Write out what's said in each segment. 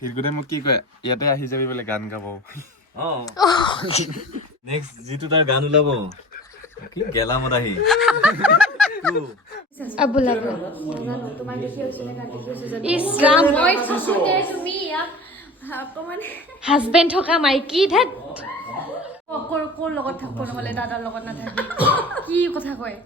ফিৰগুদে মোক কি কয় ইয়াতে আহি যাবি বোলে গান গাব নেক্সট যিটো তাৰ গান ওলাব কি গেলামত আহি হাজবেণ্ড থকা মাইকী ধাত কোৰ লগত থাকিব নহ'লে দাদাৰ লগত নাথাকি কি কথা কয়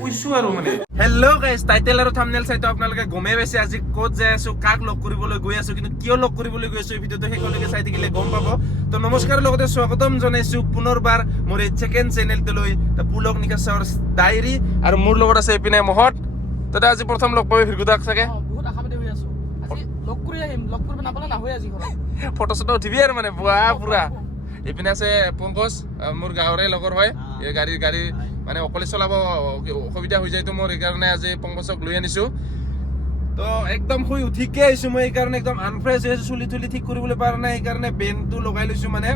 কৈছো আৰু মানে হেল্ল' গাইজ টাইটেল আৰু থাম্বনেল চাইতো আপোনালোকে গমেই পাইছে আজি ক'ত যাই আছো কাক লগ কৰিবলৈ গৈ আছো কিন্তু কিয় লগ কৰিবলৈ গৈ আছো এই ভিডিঅ'টো শেষলৈকে চাই থাকিলে গম পাব তো নমস্কাৰৰ লগতে স্বাগতম জনাইছো পুনৰবাৰ মোৰ এই ছেকেণ্ড চেনেলটোলৈ পুলক নিকাছৰ ডায়েৰী আৰু মোৰ লগত আছে এইপিনে মহৎ দাদা আজি প্ৰথম লগ পাবি ফিৰগুদাক চাগে বহুত আশাবাদী হৈ আছো আজি লগ কৰি আহিম লগ কৰিব নাপালে নাহয় আজি ঘৰত ফটো চটো উঠিবি আৰু মানে বুৱা পুৰা এইপিনে আছে পংকজ মোৰ গাঁৱৰে লগৰ হয় এই গাড়ী মানে অকলে চলাব অসুবিধা হৈ যায়তো মোৰ এইকাৰণে আজি পংকজক লৈ আনিছো তো একদম শুই উঠিকে আহিছো মই এইকাৰণে একদম আনফ্ৰেছ হৈ আছো চুলি তুলি ঠিক কৰিবলৈ পৰা নাই সেইকাৰণে বেনটো লগাই লৈছো মানে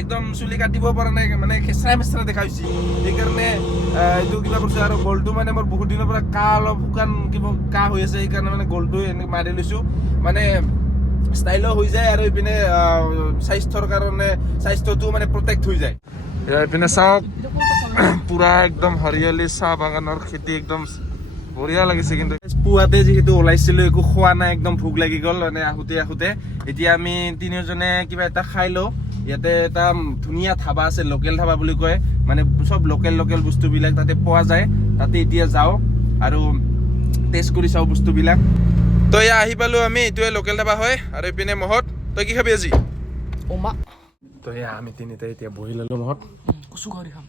একদম চুলি কাটিব পৰা নাই মানে খেচৰা মেচৰা দেখা হৈছে সেইকাৰণে এইটো কিবা কৰিছো আৰু গলটো মানে মোৰ বহুত দিনৰ পৰা কাহ অলপ শুকান কিবা কাহ হৈ আছে সেইকাৰণে মানে গলটো এনেকৈ মাৰি লৈছো মানে ষ্টাইলো হৈ যায় আৰু এইপিনে স্বাস্থ্যৰ কাৰণে স্বাস্থ্যটো মানে প্ৰটেক্ট হৈ যায় এইপিনে চাওক পুৰা একদম হৰিয়ালি চাহ বাগানৰ খেতি একদম বঢ়িয়া লাগিছে কিন্তু পুৱাতে যিহেতু ওলাইছিলো একো খোৱা নাই একদম ভোক লাগি গ'ল মানে আহোঁতে এতিয়া আমি তিনিওজনে কিবা এটা খাই লওঁ ইয়াতে এটা ধুনীয়া ধাবা আছে লোকেল ধাবা বুলি কয় মানে চব লোকেল বস্তুবিলাক তাতে পোৱা যায় তাতে এতিয়া যাওঁ আৰু টেষ্ট কৰি চাওঁ বস্তুবিলাক তো এয়া আহি পালো আমি এইটোৱে লোকেল ধাবা হয় আৰু এইপিনে মহৎ তই কি খাবি আজি অমা তো এয়া আমি তিনিটা এতিয়া বহি ললো মহৎ কচু গাহৰি খাম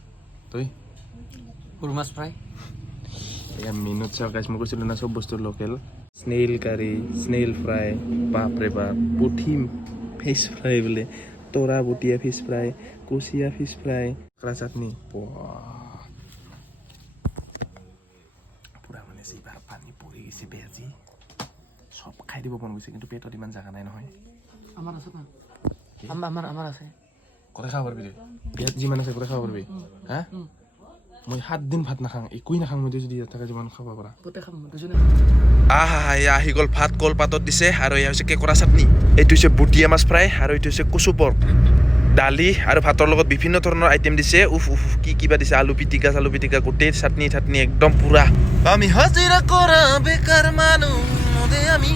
তই সৰু মাছ ফ্ৰাই এয়া মেনুত চাওক গাইছ মই কৈছিলোঁ না চব বস্তু লোকেল স্নেইল কাৰী স্নেইল ফ্ৰাই বাপৰে বাপ পুঠি ফিছ ফ্ৰাই বোলে তৰা বটীয়া ফিছ ফ্ৰাই কুচিয়া ফিছ ফ্ৰাই চাটনি পুৰা মানে জিভাৰ পানী পৰি গৈছে বেজি চব খাই দিব মন গৈছে কিন্তু পেটত ইমান জাগা নাই নহয় আমাৰ আছে না আমাৰ আছে কথা খাব পাৰিবি পেট যিমান আছে কথা খাব পাৰিবি হা মই 7 দিন ভাত নাখাং একোই নাখাং মই যদি ইয়াত থকা যিমান খাব পাৰা গোটেই খাম দুজনে এয়া আহি গ'ল ভাত কল পাতত দিছে আৰু এয়া হৈছে কেঁকোৰা চাটনি এইটো হৈছে বুটিয়া মাছ ফ্ৰাই আৰু এইটো হৈছে কচু পৰ্ক দালি আৰু ভাতৰ লগত বিভিন্ন ধৰণৰ আইটেম দিছে কি কিবা দিছে আলু পিটিকা গোটেই চাটনি একদম পুৰা আমি হাজিৰা কৰা বেকাৰ মানুহ আমি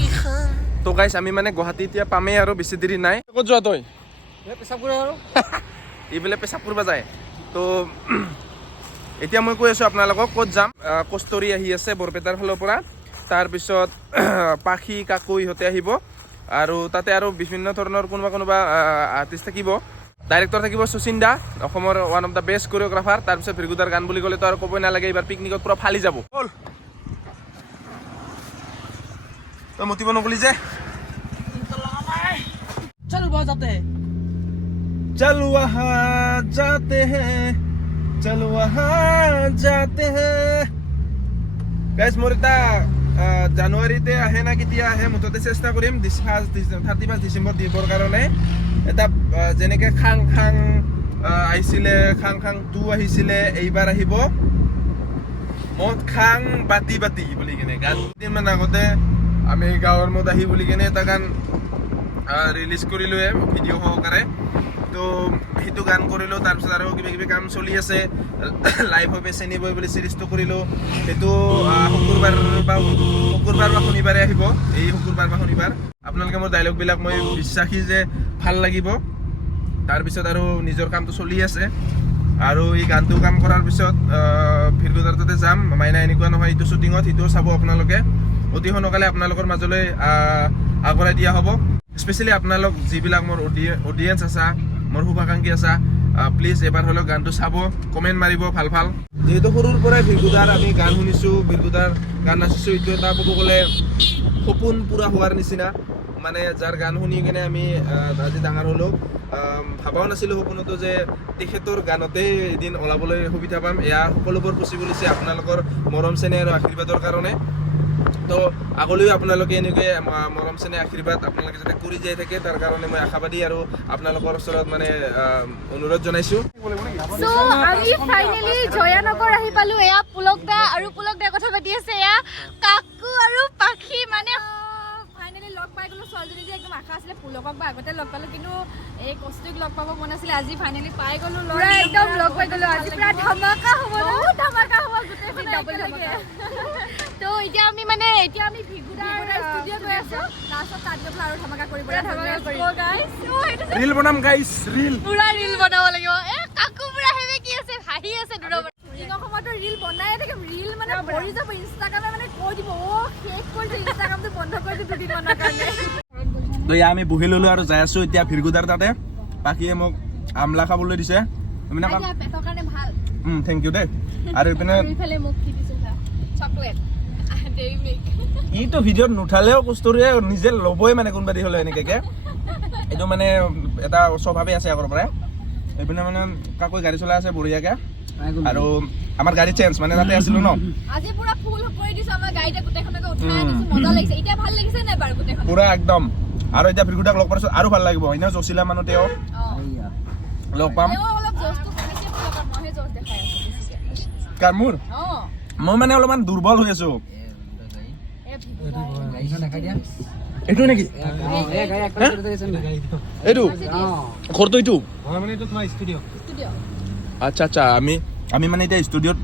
তো গাইছ আমি মানে গুৱাহাটী এতিয়া পামেই আৰু বেছি দেৰি নাই ক'ত যোৱা তই পেচাব কৰে আৰু এইফালে পেচাব কৰিব যায় তো এতিয়া মই কৈ আছোঁ আপোনালোকক ক'ত যাম কষ্টৰী আহি আছে বৰপেটাৰ ফালৰ পৰা তাৰপিছত পাখি কাকু ইহঁতে আহিব আৰু তাতে আৰু বিভিন্ন ধৰণৰ কোনোবা আৰ্টিষ্ট থাকিব ডাইৰেক্টৰ থাকিব শচীন দা অসমৰ one of the best choreographer তাৰপিছত ভিৰগুদাৰ গান বুলি ক'লেতো আৰু ক'বই নালাগে এইবাৰ পিকনিকত পূৰা ফালি যাব হ'ল তই মতিব নকলি যে চল যাতে चलो वहाँ जाते हैं গাইজ মোৰ এটা জানুৱাৰীতে আহে না কেতিয়া আহে মুঠতে চেষ্টা কৰিম 31 ডিচেম্বৰ দিবৰ কাৰণে এটা যেনেকৈ খাং আহিছিলে খাং 2 আহিছিলে এইবাৰ আহিব মদ খাং বাতি বুলি কেনে গান দিনমান আগতে আমি গাঁৱৰ মদ আহি বুলি কেনে এটা গান ৰিলিজ কৰিলোৱে ভিডিঅ' সহকাৰে তো সেইটো গান কৰিলোঁ তাৰপিছত আৰু কিবা কাম চলি আছে লাইভ হবে চেনি বয় বুলি চিৰিজটো কৰিলোঁ সেইটো শুকুৰবাৰ বা শনিবাৰে আহিব এই শুকুৰবাৰ বা শনিবাৰ আপোনালোকে মোৰ ডাইলগবিলাক মই বিশ্বাসী যে ভাল লাগিব তাৰপিছত আৰু নিজৰ কামটো চলি আছে আৰু এই গানটো কাম কৰাৰ পিছত ভিৰগুদাৰ তাতে যাম মাইনা এনেকুৱা নহয় এইটো শ্বুটিঙত সেইটোও চাব আপোনালোকে অতি সোনকালে আপোনালোকৰ মাজলৈ আগবঢ়াই দিয়া হ'ব স্পেচিয়েলি আপোনালোক যিবিলাক মোৰ অডিয়েঞ্চ আছা মোৰ শুভাকাংক্ষী আছা প্লিজ এবাৰ হ'লেও গানটো চাব কমেণ্ট মাৰিব ভাল যিহেতু সৰুৰ পৰাই ভিৰগুদাৰ আমি গান শুনিছোঁ ভিৰগুদাৰ গান নাচিছোঁ এইটো এটা ক'ব গ'লে সপোন পূৰা হোৱাৰ নিচিনা মানে যাৰ গান শুনি কিনে আমি আজি ডাঙৰ হ'লোঁ ভাবাও নাছিলোঁ সপোনতো যে তেখেতৰ গানতে এদিন ওলাবলৈ সুবিধা পাম এয়া সকলোবোৰ পচিবল হৈছে আপোনালোকৰ মৰম চেনেহ আৰু আশীৰ্বাদৰ কাৰণে তো আগলৈও আপোনালোকে এনেকৈ মৰম চেনেহ আশীৰ্বাদ আপোনালোকে যাতে কৰি যাই থাকে তাৰ কাৰণে মই আশাবাদী আৰু আপোনালোকৰ ওচৰত মানে অনুৰোধ জনাইছোঁ সো আমি ফাইনেলি জয়ানগৰ আহি পালো এয়া পুলক দা কথা পাতি আছে এয়া কাকু আৰু পাখি মানে ফাইনেলি লগ পাই গলো ছোৱালীজনী যে একদম আশা আছিলে পুলকক বা আগতে লগ পালো কিন্তু এই কষ্টুক লগ পাব মন আছিলে আজি ফাইনেলি পাই গলো পুৰা একদম লগ পাই গলো আজি পুৰা ধমাকা হ'ব বহুত ধমাকা হ'ব গোটেইখন ডাবল ধমাকা তো এতিয়া আমি ভিগুদাৰ ষ্টুডিঅ' গৈ আছো লাষ্টত তাত গৈ আৰু ধমাকা কৰিব গাইছ ৰীল বনাম গাইছ ৰীল পুৰা ৰীল বনাব লাগিব এ কাকু পুৰা হেবে কি আছে হাঁহি আছে দূৰৰ দিনৰ সময়তো ৰীল বনায়ে থাকে ৰীল মানে ভৰি যাব ইনষ্টাগ্ৰামে মানে কৈ দিব শেষ কৰিছে ইনষ্টাগ্ৰামটো বন্ধ কৰি দিছে দুদিনমানৰ কাৰণে তো এয়া আমি বহি ল'লো আৰু যাই আছো এতিয়া ভিৰগুদাৰ তাতে পাখিয়ে মোক আমলা খাবলৈ দিছে পেটৰ কাৰণে ভাল থেংক ইউ দেই আৰু এইপিনে ইফালে মোক কি দিছে চকলেট ডেইৰী মিল্ক ইটো ভিডিঅ'ত নুঠালেও কষ্টুৰিয়ে নিজে ল'বই মানে কোনোবা দি হ'লে এনেকৈ এইটো মানে এটা স্বভাৱে আছে আগৰ পৰাই এইপিনে মানে কাকৈ গাড়ী চলাই আছে বঢ়িয়াকৈ আৰু আমাৰ গাড়ী চেঞ্জ মানে তাতে আছিলো ন আজি পুৰা ফুল কৰি দিছো আমাৰ গাড়ীতে গোটেইখনকে উঠাই আনিছো মজা লাগিছে এতিয়া ভাল লাগিছে নাই বাৰু গোটেইখন পুৰা একদম আৰু এতিয়া ভিৰগুদাক লগ পাইছো আৰু ভাল লাগিব এনেও জচিলা মানুহ তেওঁ লগ পাম অলপ জোছটো কমিছে পুৰা মহে জোছ দেখাই আছে কাৰ মোৰ মই মানে অলপমান দুৰ্বল হৈ আছো এইটো নেকি এইটো ঘৰটো এইটো আচ্ছা আচ্ছা আমি মানে এতিয়া ষ্টুডিঅ'ত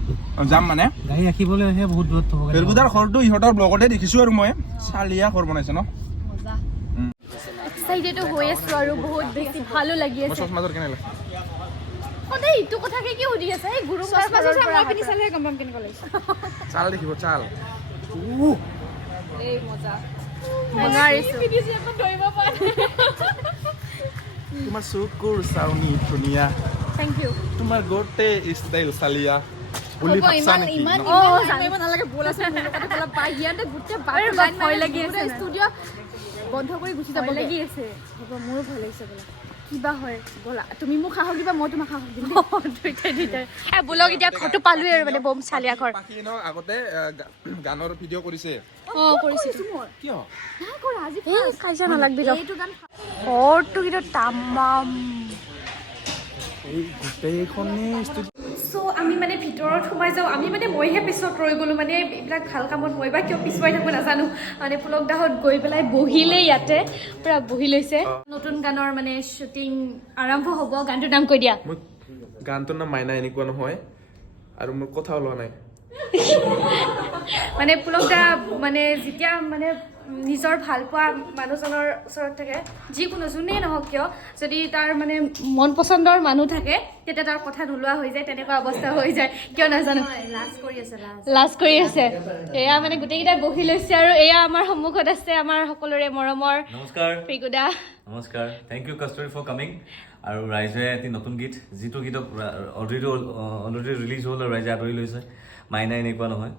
যাম মানে গাড়ী ৰাখিবলৈহে বহুত দূৰত থ'ব ভিৰগুদাৰ ঘৰটো ইহঁতৰ ব্লগতে দেখিছো আৰু মই চালিয়া ঘৰ বনাইছে ন মজা এক্সাইটেড হৈ আছো আৰু বহুত বেছি ভালো লাগি আছে চশমাযোৰ কেনে লাগে সদায় ইটো কথাকে কি সুধি আছে এই গুৰু মই পিনি চালেহে গম পাম কেনেকুৱা লাগিছে চাল দেখিব চাল এই মজা নোৱাৰিছো ধৰিব পৰা তোমাৰ চকুৰ চাউনি ধুনীয়া থেংক ইউ তোমাৰ গোটেই ষ্টাইল চালিয়া বুলি ভাবছা নেকি জানিব নালাগে বল আছে মোৰ লগতে বলা বাহিয়াতে গোটেই বাহিৰ লাইন ভয় লাগি আছে ষ্টুডিঅ' বন্ধ কৰি গুচি যাব লাগি আছে হ'ব মোৰো ভয় লাগিছে বলা কিবা হয় বলা তুমি মোক সাহস দিবা মই তোমাক সাহস দিম দুইটাই বলক এতিয়া ঘৰটো পালোৱে আৰু মানে বম চালিয়া ঘৰ বাকী ন আগতে গানৰ ভিডিঅ' কৰিছে কৰিছিলো কিয় নাই কৰা আজি কাইজা নালাগবি এইটো গান ঘৰটো কিন্তু তামাম গোটেইখনেই চ' আমি মানে ভিতৰত সোমাই যাওঁ আমি মানে মইহে পিছত ৰৈ গ'লোঁ মানে এইবিলাক ভাল কামত মই বা কিয় পিছুৱাই থাকোঁ নাজানো মানে পুলক দাহত গৈ পেলাই বহিলে ইয়াতে পূৰা বহি লৈছে নতুন গানৰ মানে শ্বুটিং আৰম্ভ হ'ব গানটোৰ নাম কৈ দিয়া মই গানটোৰ নাম মাইনা এনেকুৱা নহয় আৰু মোৰ কথা ওলোৱা নাই মানে পুলক দা মানে যেতিয়া মানে নিজৰ ভাল পোৱা মানুহজনৰ ওচৰত থাকে যিকোনো যোনেই নহওক কিয় যদি তাৰ মানে মন পচন্দৰ মানুহ থাকে তেতিয়া তাৰ কথা নোলোৱা হৈ যায় তেনেকুৱা অৱস্থা হৈ যায় কিয় নাজানো লাজ কৰি আছে এয়া মানে গোটেইকেইটাই বহি লৈছে আৰু এয়া আমাৰ সন্মুখত আছে আমাৰ সকলোৰে মৰমৰ নমস্কাৰ ভিগুদা নমস্কাৰ থেংক ইউ কাষ্টৰি ফৰ কামিং আৰু ৰাইজে এটি নতুন গীত যিটো গীতক অলৰেডি ৰিলিজ হ'ল আৰু ৰাইজে আদৰি লৈছে মাইনা এনেকুৱা নহয়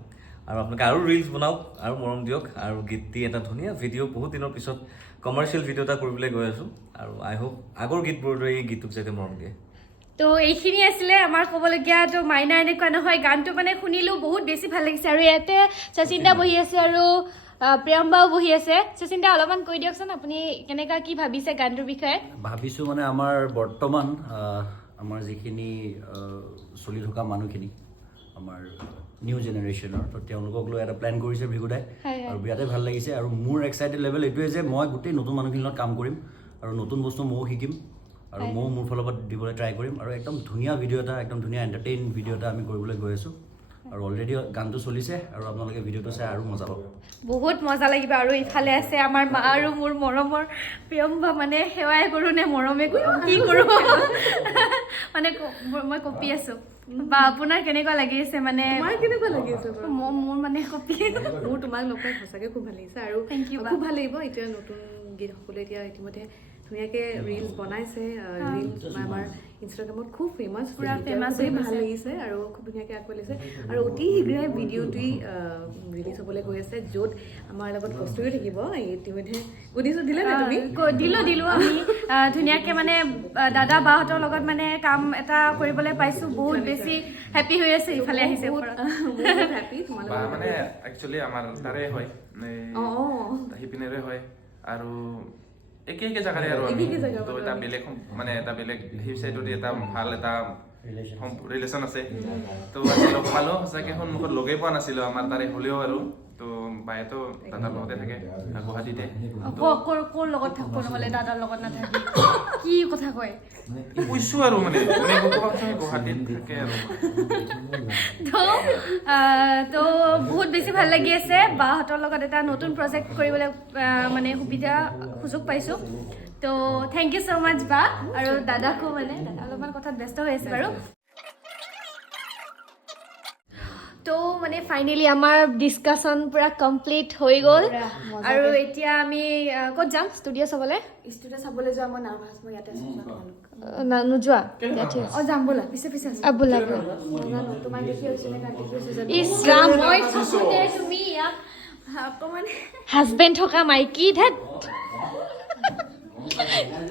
আৰু আপোনালোকে আৰু ৰিলছ বনাওক আৰু মৰম দিয়ক আৰু গীতটি এটা ধুনীয়া ভিডিঅ' বহুত দিনৰ পিছত কমাৰ্চিয়েল ভিডিঅ' এটা কৰিবলৈ গৈ আছোঁ আৰু আই হোপ আগৰ গীতবোৰৰ দৰে এই গীতটোক যাতে মৰম দিয়ে তো এইখিনি আছিলে আমাৰ ক'বলগীয়া তো মাইনা এনেকুৱা নহয় গানটো মানে শুনিলোঁ বহুত বেছি ভাল লাগিছে আৰু ইয়াতে শচীন দা বহি আছে আৰু প্ৰিয়ম্বাও বহি আছে শচীন দা অলপমান কৈ দিয়কচোন আপুনি কেনেকুৱা কি ভাবিছে গানটোৰ বিষয়ে ভাবিছোঁ মানে আমাৰ বৰ্তমান আমাৰ যিখিনি চলি থকা মানুহখিনি আমাৰ নিউ জেনেৰেশ্যনৰ তো তেওঁলোকক লৈ এটা প্লেন কৰিছে ভিগুদাই আৰু বিৰাটেই ভাল লাগিছে আৰু মোৰ এক্সাইটেড লেভেল এইটোৱে যে মই গোটেই নতুন মানুহখিনিৰ লগত কাম কৰিম আৰু নতুন বস্তু ময়ো শিকিম আৰু ময়ো মোৰ ফালৰ পৰা দিবলৈ ট্ৰাই কৰিম আৰু একদম ধুনীয়া ভিডিঅ' এটা একদম ধুনীয়া এণ্টাৰটেইন ভিডিঅ' এটা আমি কৰিবলৈ গৈ আছোঁ আৰু অলৰেডি গানটো চলিছে আৰু আপোনালোকে ভিডিঅ'টো চাই আৰু মজা পাব বহুত মজা লাগিব আৰু ইফালে আছে আমাৰ মা আৰু মোৰ মৰমৰ প্ৰিয়ম্বা মানে সেৱাই কৰোঁ নে মৰমে কি কৰোঁ মানে মই কপি আছোঁ বা আপোনাৰ কেনেকুৱা লাগি আছে মানে কেনেকুৱা লাগি আছে মোৰ মানে কপি মোৰ তোমাক লগ পাই সঁচাকৈ খুব ভাল লাগিছে আৰু Thank you, বা। খুব ভাল লাগিব এতিয়া নতুন গীতসকলে এতিয়া ইতিমধ্যে ধুনীয়াকৈ ৰিলছ বনাইছে ৰিলছ আমাৰ ইনষ্টাগ্ৰামত খুব ফেমাছ পুৰা famous হৈ ভাল গৈছে। লাগিছে আৰু খুব ধুনীয়াকৈ আগবাঢ়িছে আৰু অতি শীঘ্ৰে ভিডিঅ'টি ৰিলিজ হ'বলৈ গৈ আছে য'ত আমাৰ লগত কষ্টৰিও থাকিব ইতিমধ্যে গুডিছো দিলে নে তুমি দিলোঁ আমি ধুনীয়াকৈ মানে দাদা বাহঁতৰ লগত মানে কাম এটা কৰিবলৈ পাইছোঁ বহুত বেছি হেপী হৈ আছে ইফালে আহিছে ওপৰত। বহুত হেপী বা তোমালোকৰ মানে একচুৱেলি আমাৰ তাৰে হয় সিপিনেৰে হয় আৰু একে জাগাৰে আৰু আমি তো এটা বেলেগ মানে এটা বেলেগ সেই চাইডত এটা ভাল এটা ৰিলেশ্যন আছে তো আজি লগ পালোঁ সঁচাকৈ সন্মুখত লগেই পোৱা নাছিলোঁ আমাৰ তাৰে হ'লেও আৰু তো বায়েতো দাদাৰ লগতে থাকে গুৱাহাটীতে ক'ৰ লগত থাকিব নহ'লে দাদাৰ লগত নাথাকি কি কথা কয় কৈছো আৰু মানে গুৱাহাটীত থাকে আৰু তো বহুত বেছি ভাল লাগি আছে বাহঁতৰ লগত এটা নতুন প্ৰজেক্ট কৰিবলৈ মানে সুযোগ পাইছোঁ তো থেংক ইউ ছ' মাছ বা আৰু দাদাকো মানে দাদা অলপমান কথাত ব্যস্ত হৈ আছে বাৰু তো মানে ফাইনেলি আমাৰ ডিছকাশ্যন পূৰা কমপ্লিট হৈ গ'ল আৰু এতিয়া আমি ক'ত যাম ষ্টুডিঅ' চাবলৈ ষ্টুডিঅ' চাবলৈ যোৱা মই নাৰ্ভাছ মই ইয়াতে আছোঁ নোযোৱা অঁ যাম ব'লা পিছে পিছে বোলা তোমাক দেখি হৈছিলে কাক দেখি হৈছোঁ যে ইছ ৰাম মই থাকোঁতে তুমি ইয়াত অকণমান হাজবেণ্ড থকা মাইকী ধেত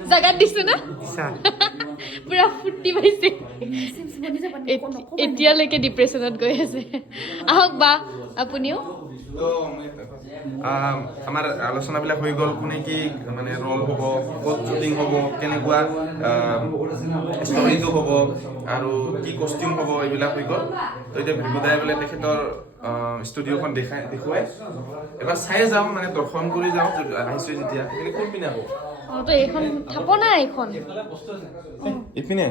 জেগাত দিছো না পুৰা ফূৰ্তি পাইছে এতিয়ালৈকে ডিপ্ৰেশ্যনত গৈ আছে আহক বা আপুনিও আমাৰ আলোচনাবিলাক হৈ গ'ল কোনে কি মানে ৰল হ'ব ক'ত শ্বুটিং হ'ব কেনেকুৱা ষ্টৰিটো হ'ব আৰু কি কষ্টিউম হ'ব এইবিলাক হৈ গ'ল তো এতিয়া ভিগুদাই বোলে তেখেতৰ ষ্টুডিঅ'খন দেখুৱাই এবাৰ চাই যাওঁ মানে দৰ্শন কৰি যাওঁ আহিছোঁ যেতিয়া সেইখিনি কোন পিনে হ'ব তো এইখন থাপ না এইখন ইপিনে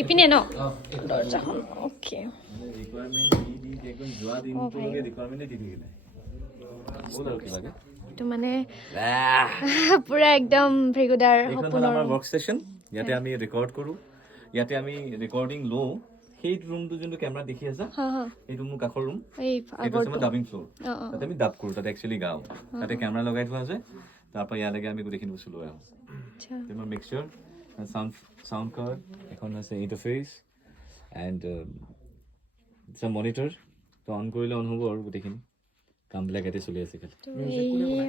ইপিনে ন দৰ্জাখন অ'কে এইটো মানে পুৰা একদম ভেগুদাৰ সপোনৰ ৱৰ্ক ষ্টেচন ইয়াতে আমি ৰেকৰ্ড কৰোঁ ইয়াতে আমি ৰেকৰ্ডিং লওঁ সেই ৰুমটো যোনটো কেমেৰা দেখি আছা সেইটো মোৰ কাষৰ ৰুম এইটো হৈছে আমাৰ ডাবিং ফ্ল'ৰ তাতে আমি ডাব কৰোঁ তাতে একচুৱেলি গাওঁ তাতে কেমেৰা লগাই থোৱা আছে তাৰপৰা ইয়ালৈকে আমি গোটেইখিনি বস্তু লৈ আহোঁ তোমাৰ মিক্সাৰ চাউণ্ড কাৰ্ড এখন আছে ইণ্টাৰফেচ এণ্ড ইটছ আ মনিটৰ তো অন কৰিলে অন হ'ব আৰু গোটেইখিনি কামবিলাক ইয়াতে চলি আছে খালি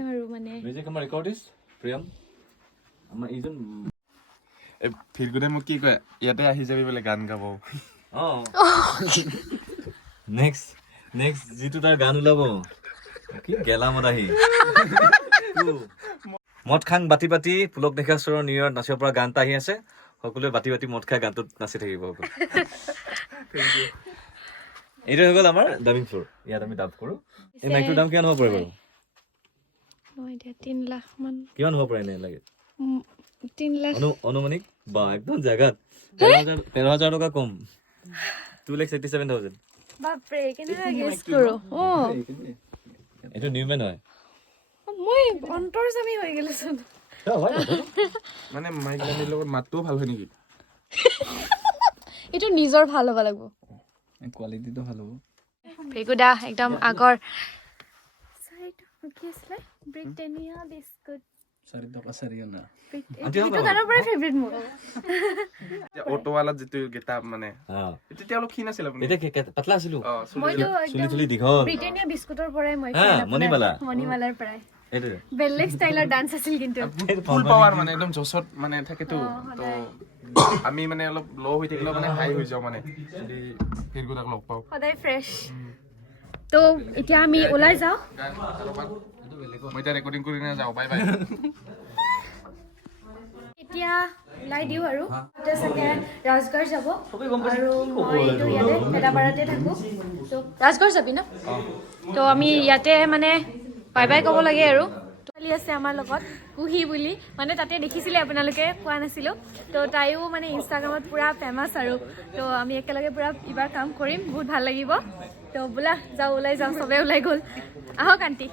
আৰু মানে মিউজিক আমাৰ ৰেকৰ্ডিষ্ট প্ৰিয়ম আমাৰ এইজন ভিগুদাই মোক কি কয় ইয়াতে আহি যাবি বোলে গান গাব অঁ নেক্সট যিটো তাৰ গান ওলাব কি গেলামত আহি মদ খাং বাতি বাতি পুলক নেখাশ্বৰৰ নিয়ৰত নাচিব পৰা গান এটা আহি আছে সকলোৱে বাতি বাতি মদ খাই গানটোত নাচি থাকিব এইটো হৈ গ'ল আমাৰ ডাবিং ফ্ল'ৰ ইয়াত আমি ডাব কৰোঁ এই মাইকটোৰ দাম কিমান হ'ব পাৰে বাৰু 3 লাখ মান কিমান হ'ব পাৰে এনে লাগে 3 লাখ অনুমানিক বা একদম জেগাত 13,000 টকা কম 2,87,000 বাপৰে কেনেকুৱা গেছ কৰোঁ অঁ এইটো নিউমেন হয় মই অন্তৰ্জামী হৈ গ'লোচোন মানে মাইক গানীৰ লগত মাতটোও ভাল হয় নেকি এইটো নিজৰ ভাল হ'ব লাগিব কোৱালিটিটো ভাল হ'ব ভেগুদা একদম আগৰ কি আছিলে ব্ৰিটেনিয়া বিস্কুট 4 টকা 4 আনা এইটো তাৰ পৰাই ফেভৰিট মোৰ অটোৱালাত যিটো গেটাপ মানে তেতিয়া অলপ ক্ষীণ আছিল আপুনি এতিয়া পাতলা আছিলোঁ মইতো চুলি দীঘল ব্ৰিটেনিয়া বিস্কুটৰ পৰাই মই মণিমালাৰ পৰাই এইটো বেলেগ ষ্টাইলৰ ডান্স আছিল কিন্তু ফুল পাৱাৰ মানে একদম জছত মানে থাকেতো তো আমি মানে অলপ ল' হৈ থাকিলেও মানে হাই হৈ যাওঁ মানে যদি ভিগুদাক লগ পাওঁ সদায় ফ্ৰেছ তো এতিয়া আমি ওলাই যাওঁ মই এতিয়া ৰেকৰ্ডিং কৰি যাওঁ বাই বাই এতিয়া ওলাই দিওঁ আৰু এতিয়া চাগে ৰাজগড় যাব আৰু মইতো ইয়াতে পেটাপাৰাতে থাকোঁ তো ৰাজগড় যাবি ন তো আমি ইয়াতে মানে বাই বাই ক'ব লাগে আৰু ছোৱালী আছে আমাৰ লগত কুহি বুলি মানে তাতে দেখিছিলে আপোনালোকে কোৱা নাছিলোঁ তো তাইও মানে ইনষ্টাগ্ৰামত পূৰা ফেমাছ আৰু তো আমি একেলগে পূৰা এইবাৰ কাম কৰিম বহুত ভাল লাগিব তো বোলা যাওঁ ওলাই যাওঁ চবেই ওলাই গ'ল আহক আণ্টি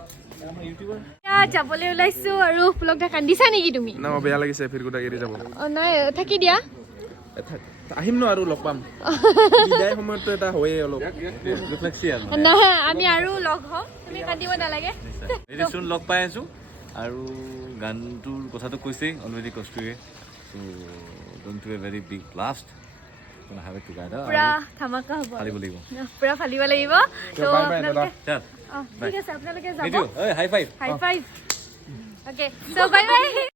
যাবলৈ ওলাইছোঁ আৰু পুলক দা কান্দিছা নেকি তুমি ন বেয়া লাগিছে ভিগুদাক এৰি যাব নাই থাকি দিয়া আহিম ন আৰু লগ পাম বিদায় সময়তো এটা হয়ে অলপ নহয় আমি আৰু লগ হওঁ তুমি কান্দিব নালাগে চোন লগ পাই আছোঁ আৰু গানটোৰ কথাটো কৈছেই অলৰেডি কষ্টুৱে so' going to a very big blast পুৰা ধামাকা হ'ব পুৰা ফালিব লাগিব তো আপোনালোকে ঠিক আছে আপোনালোকে যাব high five high five okay so' bye বাই